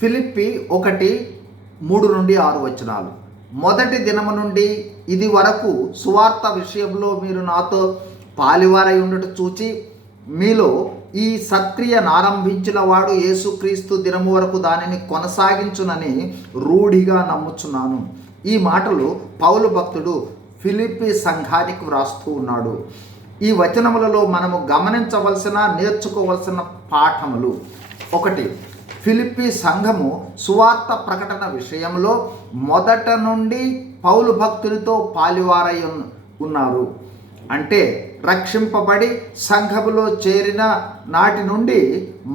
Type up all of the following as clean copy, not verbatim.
ఫిలిప్పి 1:3-6 మొదటి దినము నుండి ఇది వరకు సువార్త విషయంలో మీరు నాతో పాలివారై ఉండట చూచి మీలో ఈ సత్క్రియను ఆరంభించిన వాడు యేసుక్రీస్తు దినము వరకు దానిని కొనసాగించునని రూఢిగా నమ్ముచున్నాను. ఈ మాటలు పౌలు భక్తుడు ఫిలిప్పి సంఘానికి వ్రాస్తూ ఉన్నాడు. ఈ వచనములలో మనము గమనించవలసిన, నేర్చుకోవలసిన పాఠములు: 1. ఫిలిప్పి సంఘము సువార్త ప్రకటన విషయంలో మొదట నుండి పౌలు భక్తునితో పాలివారై ఉన్నారు. అంటే రక్షింపబడి సంఘములో చేరిన నాటి నుండి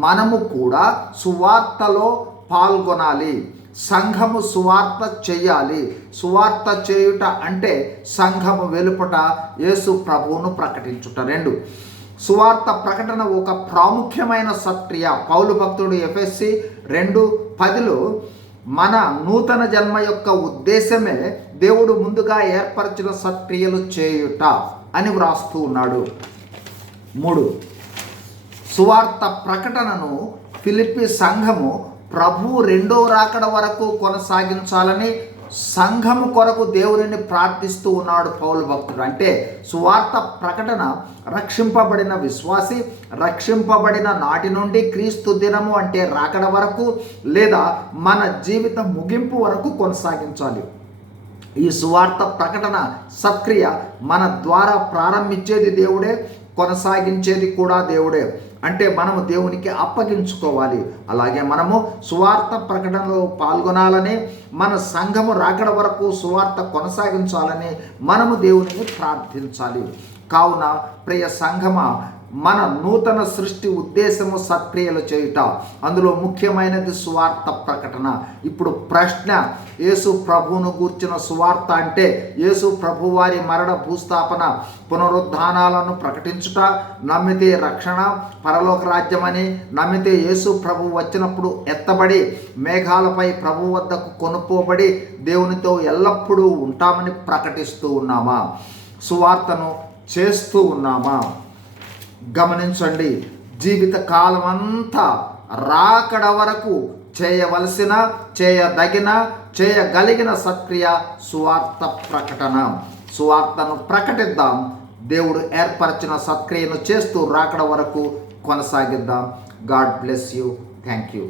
మనము కూడా సువార్తలో పాల్గొనాలి. సంఘము సువార్త చేయాలి. సువార్త చేయుట అంటే సంఘము వెలుపట యేసు ప్రభువును ప్రకటించుట. 2. సువార్త ప్రకటన ఒక ప్రాముఖ్యమైన సత్క్రియ. పౌలు భక్తుడు ఎఫెసీ 2:10 మన నూతన జన్మ యొక్క ఉద్దేశమే దేవుడు ముందుగా ఏర్పరిచిన సత్క్రియలు చేయుట అని వ్రాస్తూ ఉన్నాడు. 3. సువార్త ప్రకటనను ఫిలిప్పి సంఘము ప్రభువు రెండో రాకడ వరకు కొనసాగించాలని సంఘము కొరకు దేవునిని ప్రార్థిస్తూ ఉన్నాడు పౌలు భక్తుడు. అంటే సువార్త ప్రకటన రక్షింపబడిన విశ్వాసి రక్షింపబడిన నాటి నుండి క్రీస్తు దినము అంటే రాకడ వరకు లేదా మన జీవిత ముగింపు వరకు కొనసాగించాలి. ఈ సువార్త ప్రకటన సత్క్రియ మన ద్వారా ప్రారంభించేది దేవుడే, కొనసాగించేది కూడా దేవుడే. అంటే మనము దేవునికి అప్పగించుకోవాలి. అలాగే మనము సువార్త ప్రకటనలో పాల్గొనాలని, మన సంఘము రాకడ వరకు సువార్త కొనసాగించాలని మనము దేవునిని ప్రార్థించాలి. కావున ప్రియ సంఘమా, మన నూతన సృష్టి ఉద్దేశము సత్క్రియలు చేయుట, అందులో ముఖ్యమైనది సువార్త ప్రకటన. ఇప్పుడు ప్రశ్న: యేసు ప్రభువును గూర్చిన సువార్త అంటే యేసు ప్రభు వారి మరణ, భూస్థాపన, పునరుద్ధానాలను ప్రకటించుట, నమ్మితే రక్షణ, పరలోక రాజ్యమని, నమ్మితే యేసు ప్రభు వచ్చినప్పుడు ఎత్తబడి మేఘాలపై ప్రభు వద్దకు కొనుక్కోబడి దేవునితో ఎల్లప్పుడూ ఉంటామని ప్రకటిస్తూ ఉన్నామా? సువార్తను చేస్తూ ఉన్నామా? గమనించండి, జీవిత కాలం అంతా రాకడ వరకు చేయవలసిన, చేయదగిన, చేయగలిగిన సత్క్రియ సువార్త ప్రకటన. సువార్తను ప్రకటిద్దాం. దేవుడు ఏర్పరిచిన సత్క్రియను చేస్తూ రాకడ వరకు కొనసాగిద్దాం. God bless you. Thank you.